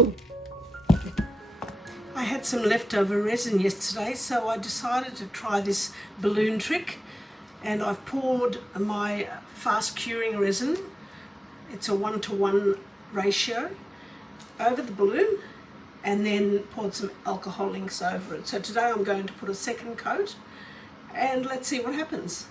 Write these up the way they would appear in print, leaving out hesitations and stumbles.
Woo! I had some leftover resin yesterday, so I decided to try this balloon trick, and I've poured my fast curing resin, it's a 1-to-1 ratio, over the balloon, and then poured some alcohol inks over it. So today I'm going to put a second coat, and let's see what happens.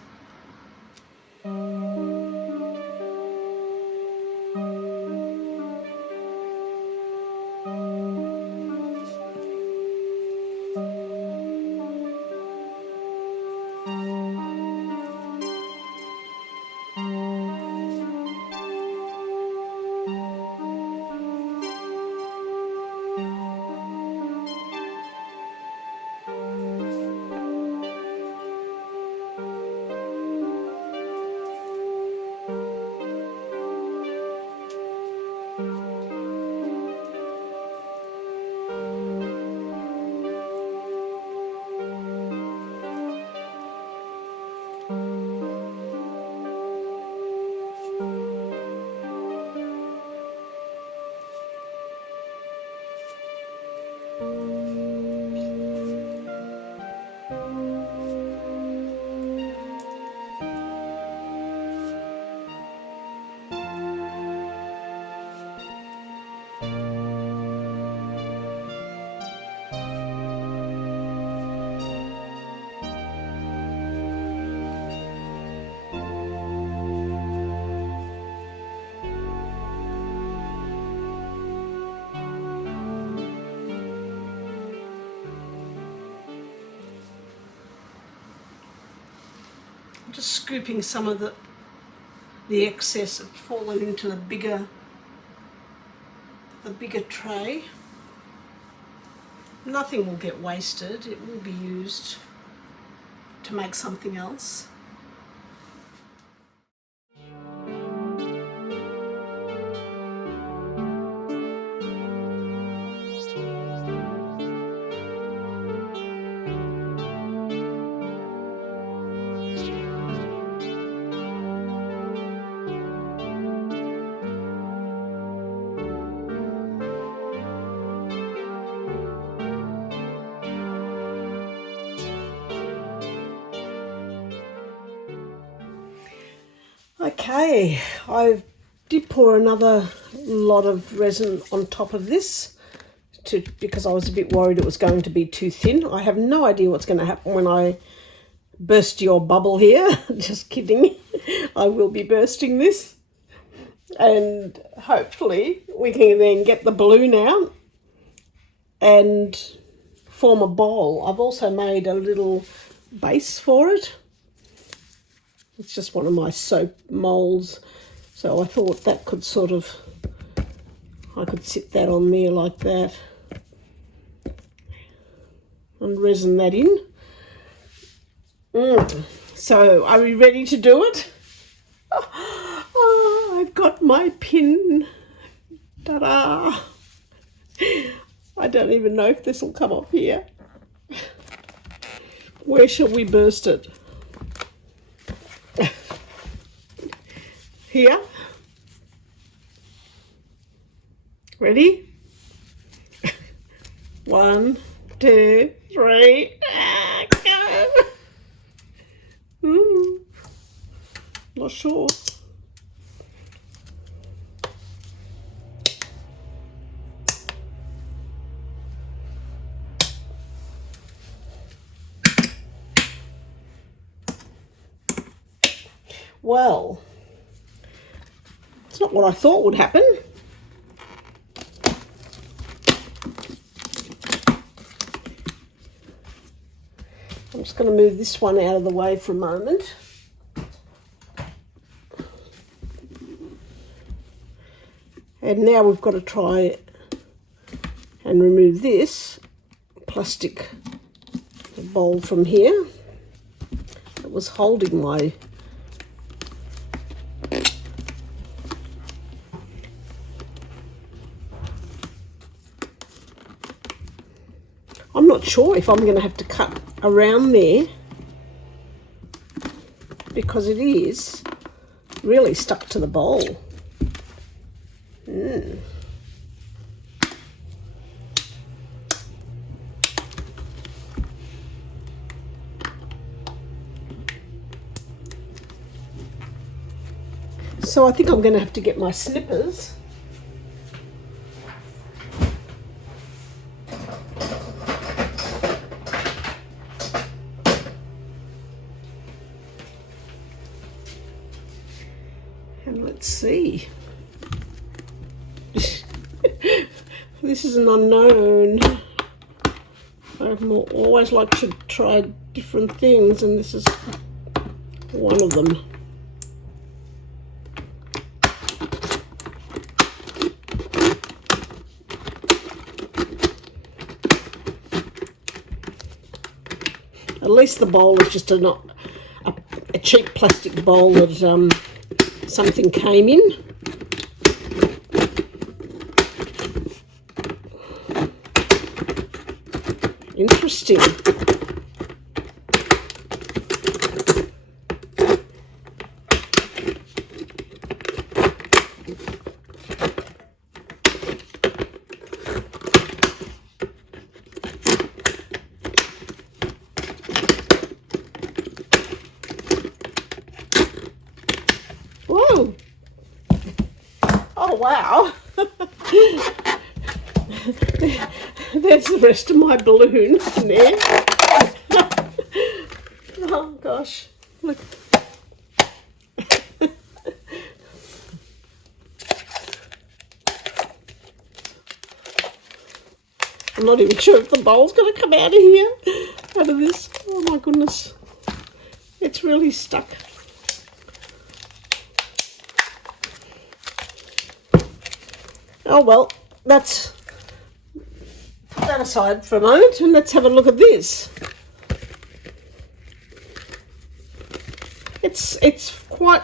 I'm just scooping some of the excess that's fallen into the bigger tray. Nothing will get wasted, it will be used to make something else. Okay, I did pour another lot of resin on top of this because I was a bit worried it was going to be too thin. I have no idea what's going to happen when I burst your bubble here. Just kidding. I will be bursting this. And hopefully we can then get the balloon out and form a bowl. I've also made a little base for it. It's just one of my soap molds, so I thought that could sort of, I could sit that on there like that and resin that in. So are we ready to do it? Oh, I've got my pin. Ta-da! I don't even know if this will come off here. Where shall we burst it? Here. Ready? 1, 2, 3. Go! Not sure. Well, it's not what I thought would happen. I'm just going to move this one out of the way for a moment. And now we've got to try and remove this plastic bowl from here that was holding my I'm not sure if I'm going to have to cut around there because it is really stuck to the bowl. So I think I'm going to have to get my snippers. And let's see. This is an unknown. I always like to try different things, and this is one of them. At least the bowl is just a cheap plastic bowl that something came in. Interesting. Whoa. Oh, wow. There's the rest of my balloon in there. Oh, gosh. Look. I'm not even sure if the bowl's going to come out of here, out of this. Oh, my goodness. It's really stuck. Oh, well, that's put that aside for a moment, and let's have a look at this. It's quite,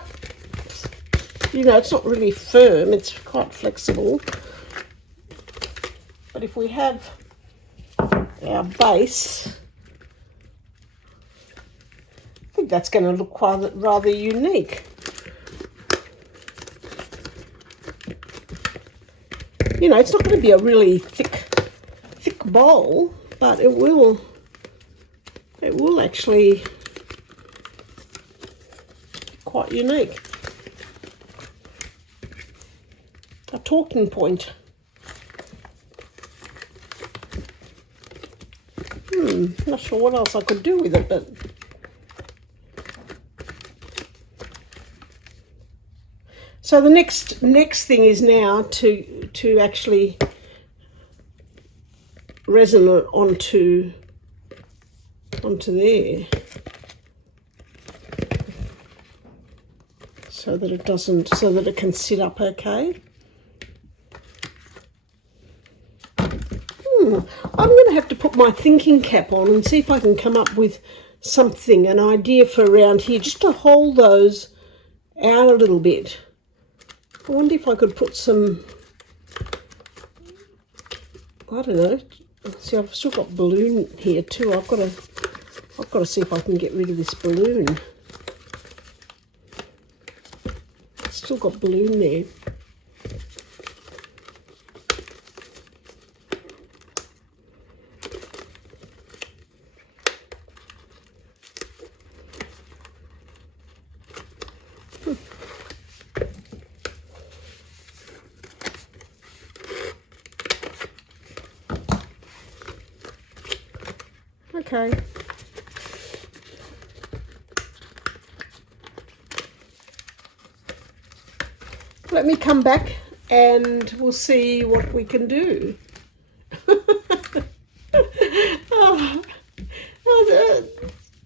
you know, it's not really firm, it's quite flexible. But if we have our base, I think that's going to look quite rather unique. You know, it's not going to be a really thick bowl, but it will actually be quite unique. A talking point. Not sure what else I could do with it, but so the next thing is now to actually resin it onto there, so that it can sit up okay. I'm going to have to put my thinking cap on and see if I can come up with something, an idea for around here, just to hold those out a little bit. I wonder if I could put some, I don't know. See, I've still got balloon here too. I've got to see if I can get rid of this balloon. Still got balloon there. Okay. Let me come back and we'll see what we can do.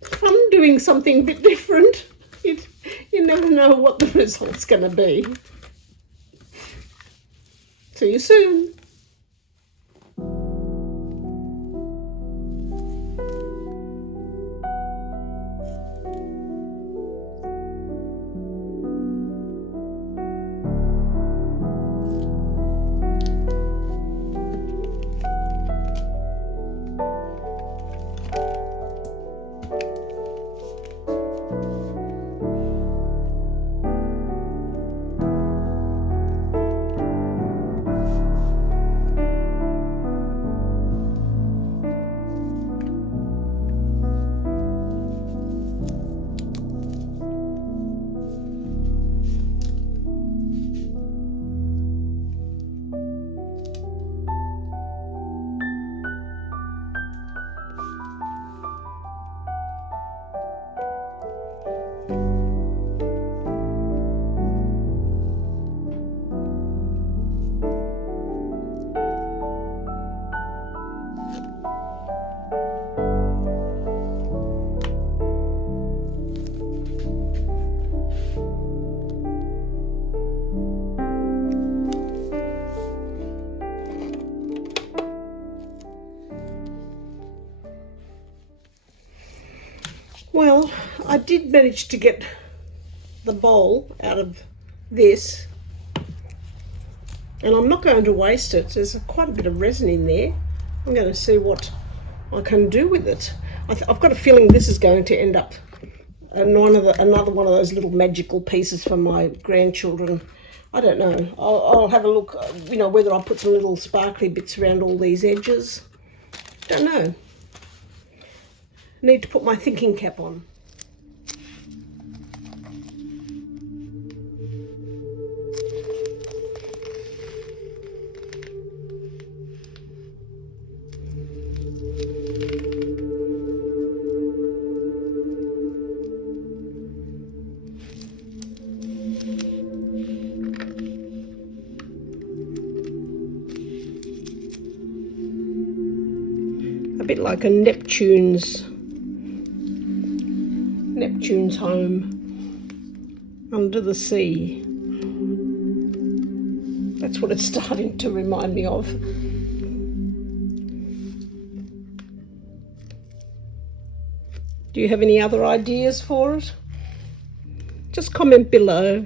Fun doing something a bit different. You never know what the result's going to be. See you soon. did manage to get the bowl out of this, and I'm not going to waste it. There's quite a bit of resin in there. I'm going to see what I can do with it. I've got a feeling this is going to end up another one of those little magical pieces for my grandchildren. I don't know. I'll have a look, you know, whether I'll put some little sparkly bits around all these edges. Don't know. Need to put my thinking cap on. A bit like a Neptune's home under the sea. That's what it's starting to remind me of. Do you have any other ideas for it? Just comment below.